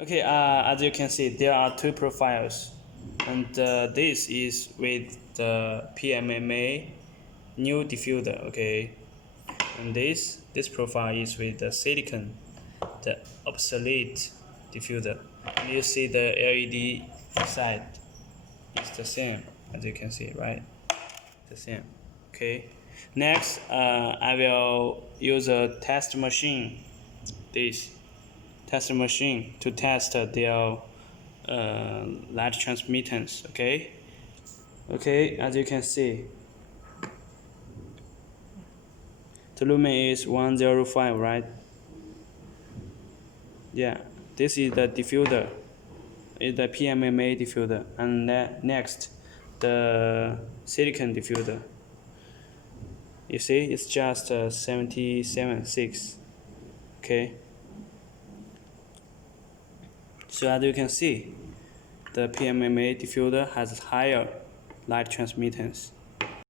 Okay, as you can see, there are two profiles, and this is with the PMMA new diffuser. Okay, and this profile is with the silicone, the obsolete diffuser. And you see the LED side is the same, as you can see, right? The same. Okay. Next, I will use a test machine. This test machine to test their light transmittance. Okay, as you can see, the lumen is 105, right? Yeah, this is the diffuser, is the PMMA diffuser, and next the silicon diffuser. You see, it's just 77.6. Okay, so as you can see, the PMMA diffuser has higher light transmittance.